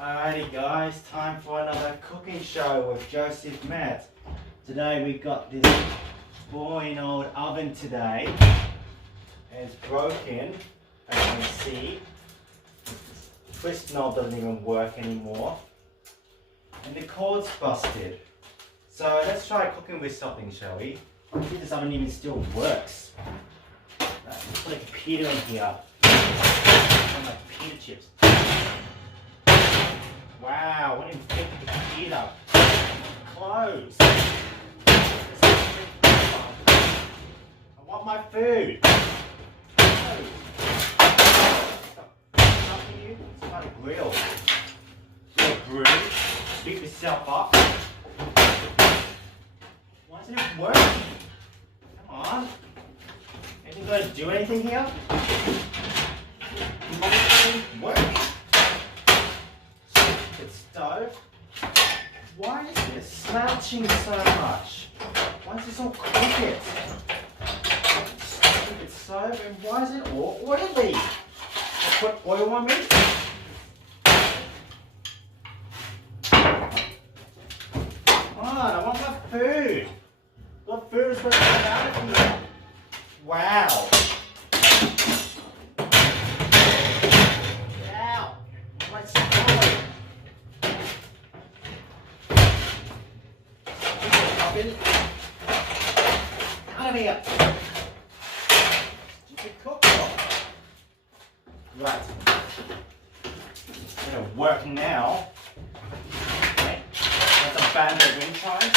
Alrighty guys, time for another cooking show with Joseph Matt. Today we got this boring old oven today. It's broken, as you can see. The twist knob doesn't even work anymore. And the cord's busted. So let's try cooking with something, shall we? I think this oven even still works. Let's put a computer in here. Some like potato chips. Wow, what infected the computer. Close. I want my food. No. Stop you. It's not a grill. You're a broom. Sweep yourself up. Why isn't it working? Come on. Anything going to do anything here? Work. Stupid stove. Why is it slouching so much? Why is this all crooked? Stupid stove, and why is it all oily? I put oil on me? Come on, I want my food. What food is supposed to come out of here? Wow. Get out. My stove. Oven. Out of here. Stupid cooktop. Right. It's gonna work now. Okay. That's a band wind chime.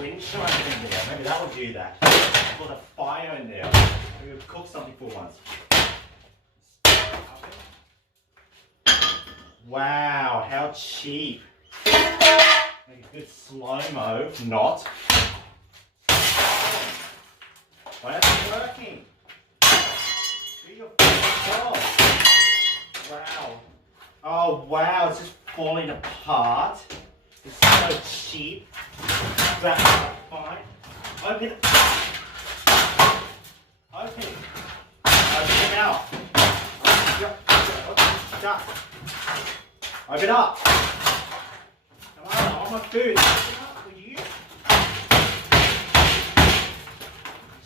Wind chime in there. Maybe that will do that. Put a fire in there. Maybe we'll cook something for once. Wow, how cheap. Make a good slow-mo, not. Why isn't it working? Do your job. Wow. Oh wow, it's just falling apart. It's so cheap. That's fine. Open it. Open it. Open it now. Shut. Open up. Come on, I want my food. Open up, will you?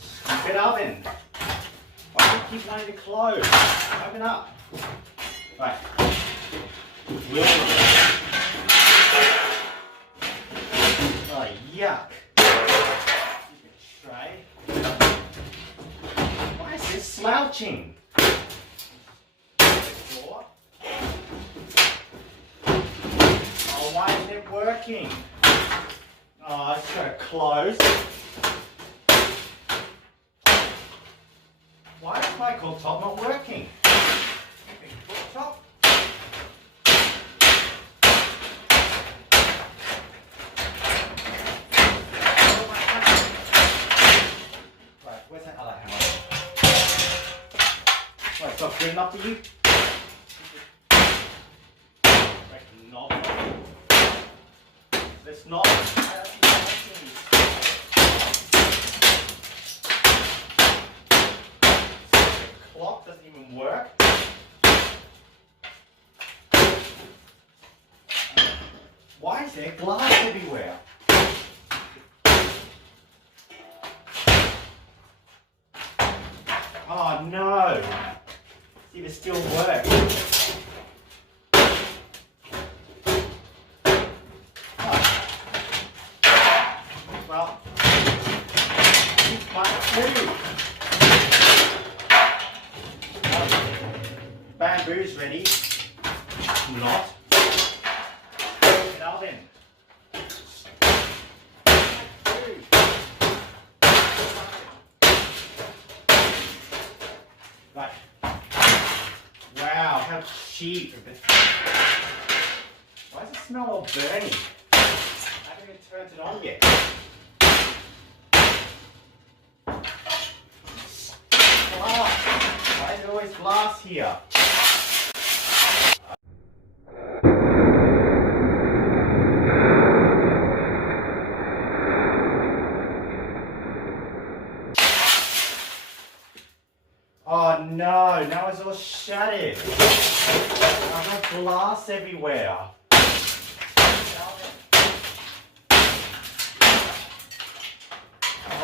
Stupid oven. Why do you keep wanting to close? Open up. Right. Oh, yuck. Tray. Why is this slouching? Door. Oh, why isn't it working? Oh, it's got to close. Why is my cooktop not working? Cooktop? Right, where's that other hammer? Right, stop good enough for you? Break the knob. This knob. Clock doesn't even work. Why is there glass everywhere? Oh no! See if it still works. Oh. Well, it's my food. Bamboo's ready. Not. Get oven. Right. Wow, how cheap. Why does it smell all burny? I haven't even turned it on yet. Glass. Why is there always glass here? Oh no, now it's all all shattered. I've got glass everywhere.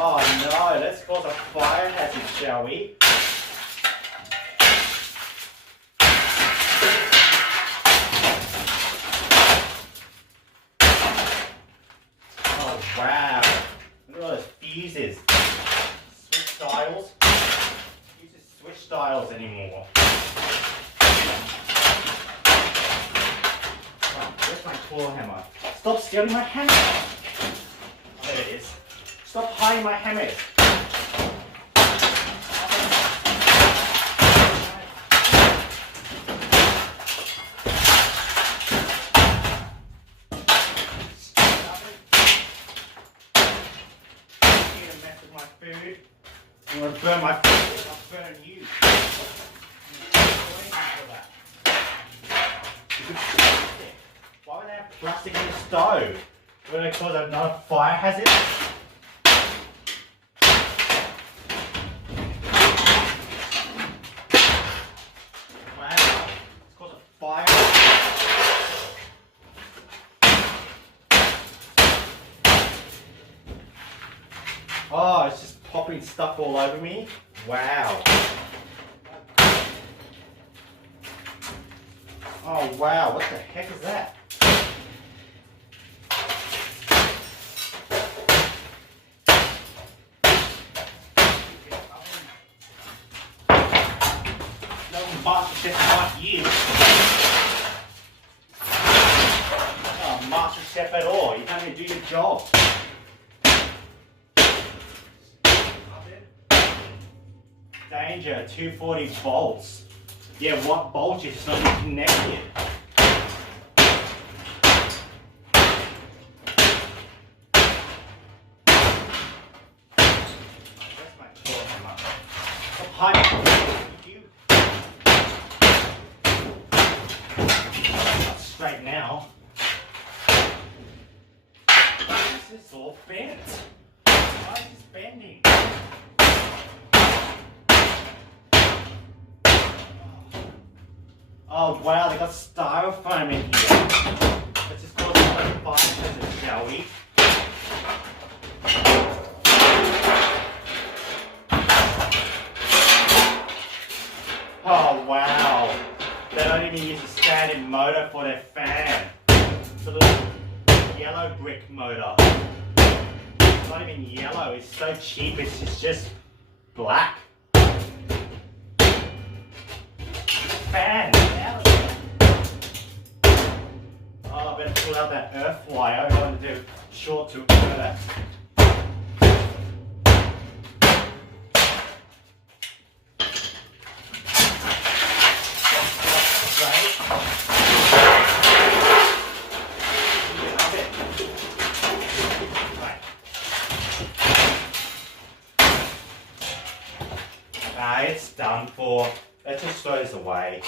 Oh no, let's cause a fire hazard, shall we? Oh wow, look at all those fuses. Switch dials. Uses switch dials anymore. Oh, where's my claw hammer? Stop stealing my hammer! There it is. Stop hiding my hammers. You to mess with my food. You want to burn my food? I'll burn you. Why would they have plastic in the stove? Would they cause another fire hazard? Oh, it's just popping stuff all over me. Wow. Oh wow, what the heck is that? No MasterChef like you. Oh, MasterChef at all. You can't even do your job. Danger, 240 volts. Yeah, what voltage is not even connected? Where's my claw hammer? Stop hiding. You. Not straight now. This is all bent. Why is this bending? Oh wow, they got styrofoam in here. Let's just call it a fire hazard, shall we? Oh wow. They don't even use a standard motor for their fan. It's a little yellow brick motor. It's not even yellow, it's so cheap, it's just black. Fan! Oh, I better pull out that earth wire. I want to do short to that. It's done for. Let's just throw this away.